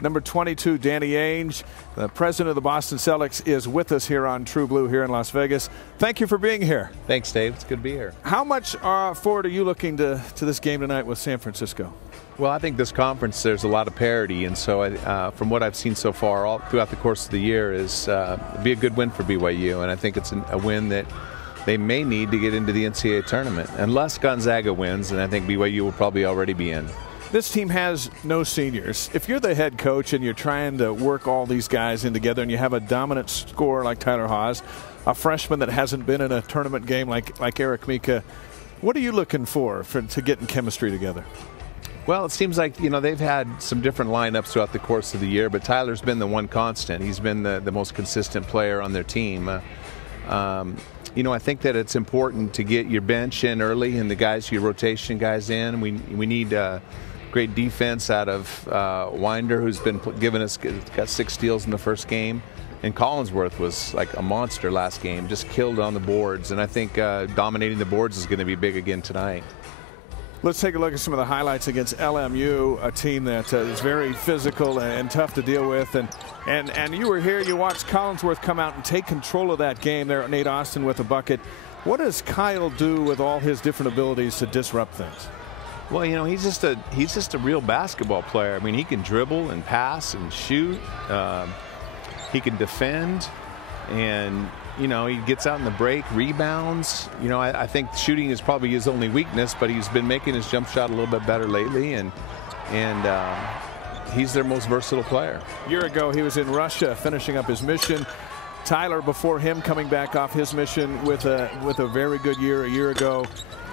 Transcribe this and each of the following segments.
Number 22, Danny Ainge, the president of the Boston Celtics, is with us here on True Blue here in Las Vegas. Thank you for being here. Thanks, Dave. It's good to be here. How much forward are you looking to this game tonight with San Francisco? Well, I think this conference, there's a lot of parity, and so from what I've seen so far all throughout the course of the year is be a good win for BYU, and I think it's a win that they may need to get into the NCAA tournament, unless Gonzaga wins, and I think BYU will probably already be in. This team has no seniors. If you're the head coach and you're trying to work all these guys in together and you have a dominant scorer like Tyler Haws, a freshman that hasn't been in a tournament game like Eric Mika, what are you looking for to getting chemistry together? Well, it seems like, they've had some different lineups throughout the course of the year, but Tyler's been the one constant. He's been the most consistent player on their team. I think that it's important to get your bench in early and your rotation guys in. We need great defense out of Winder, who's been got 6 steals in the first game, and Collinsworth was like a monster last game, just killed on the boards, and I think dominating the boards is going to be big again tonight. Let's take a look at some of the highlights against LMU, a team that is very physical and tough to deal with. And you were here, you watched Collinsworth come out and take control of that game there, Nate Austin with a bucket. What does Kyle do with all his different abilities to disrupt things? Well, he's just a real basketball player. I mean, he can dribble and pass and shoot. He can defend, and he gets out in the break, rebounds. I think shooting is probably his only weakness, but he's been making his jump shot a little bit better lately, and he's their most versatile player. A year ago, he was in Russia finishing up his mission. Tyler, before him, coming back off his mission with a very good year a year ago.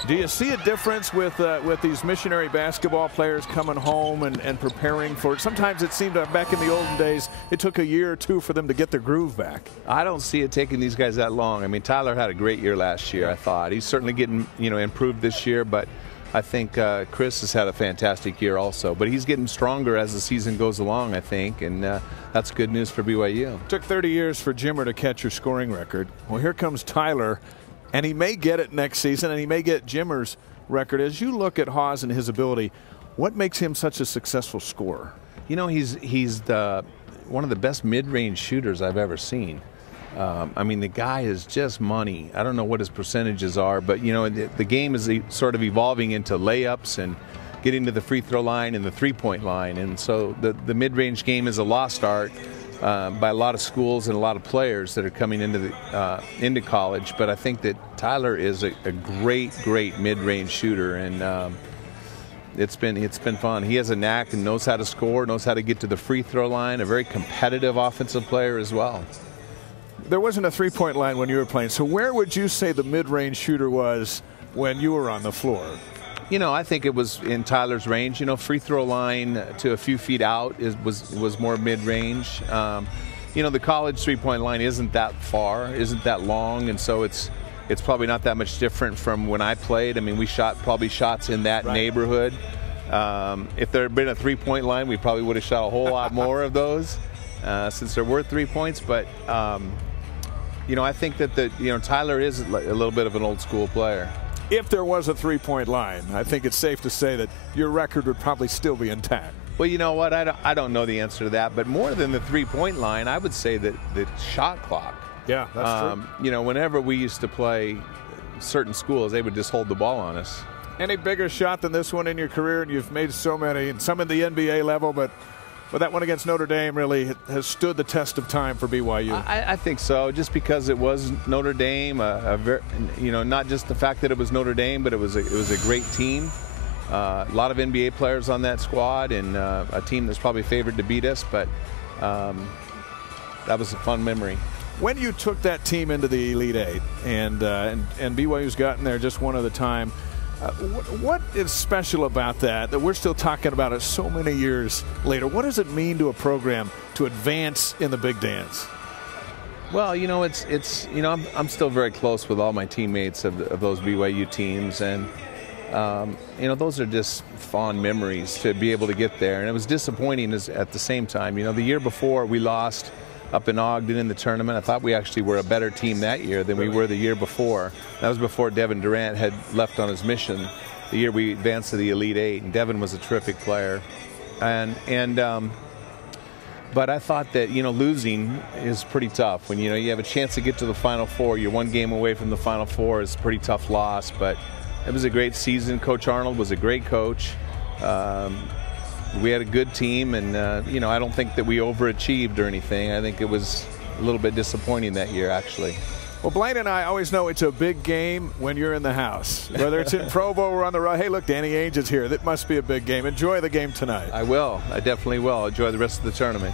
Do you see a difference with these missionary basketball players coming home and preparing for it? Sometimes it seemed back in the olden days it took a year or two for them to get their groove back. I don't see it taking these guys that long. I mean, Tyler had a great year last year, I thought. He's certainly getting improved this year, but I think Chris has had a fantastic year also. But he's getting stronger as the season goes along, I think, and that's good news for BYU. Took 30 years for Jimmer to catch your scoring record. Well, here comes Tyler. And he may get it next season, and he may get Jimmer's record. As you look at Haws and his ability, what makes him such a successful scorer? He's one of the best mid-range shooters I've ever seen. I mean, the guy is just money. I don't know what his percentages are, but the game is sort of evolving into layups and getting to the free throw line and the three-point line, and so the mid-range game is a lost art by a lot of schools and a lot of players that are coming into college. But I think that Tyler is a great mid-range shooter, and it's been fun. He has a knack and knows how to score, knows how to get to the free throw line. A very competitive offensive player as well. There wasn't a three-point line when you were playing, so where would you say the mid-range shooter was when you were on the floor? I think it was in Tyler's range. Free throw line to a few feet out was more mid-range. The college three-point line isn't that far, isn't that long, and so it's probably not that much different from when I played. I mean, we probably shots in that neighborhood. If there had been a three-point line, we probably would have shot a whole lot more of those, since there were 3 points. But I think that Tyler is a little bit of an old school player. If there was a three-point line, I think it's safe to say that your record would probably still be intact. Well, you know what? I don't know the answer to that, but more than the three-point line, I would say that the shot clock. Yeah, that's true. Whenever we used to play certain schools, they would just hold the ball on us. Any bigger shot than this one in your career? And you've made so many, and some at the NBA level, but that one against Notre Dame really has stood the test of time for BYU. I think so, just because it was Notre Dame, not just the fact that it was Notre Dame, but it was a great team. A lot of NBA players on that squad, and a team that's probably favored to beat us, but that was a fun memory. When you took that team into the Elite Eight, and BYU's gotten there just one at a time, what is special about that we're still talking about it so many years later? What does it mean to a program to advance in the big dance? Well, I'm still very close with all my teammates of those BYU teams, and those are just fond memories to be able to get there. And it was disappointing at the same time. The year before we lost up in Ogden in the tournament. I thought we actually were a better team that year than we were the year before. That was before Devin Durant had left on his mission. the year we advanced to the Elite Eight, and Devin was a terrific player. But I thought that, you know, losing is pretty tough. When, you know, you have a chance to get to the Final Four, you're one game away from the Final Four, it's a pretty tough loss. But it was a great season. Coach Arnold was a great coach. We had a good team, and, you know, I don't think that we overachieved or anything. I think it was a little bit disappointing that year, actually. Well, Blaine and I always know it's a big game when you're in the house. Whether it's in Provo or on the road. Hey, look, Danny Ainge is here. That must be a big game. Enjoy the game tonight. I will. I definitely will. Enjoy the rest of the tournament.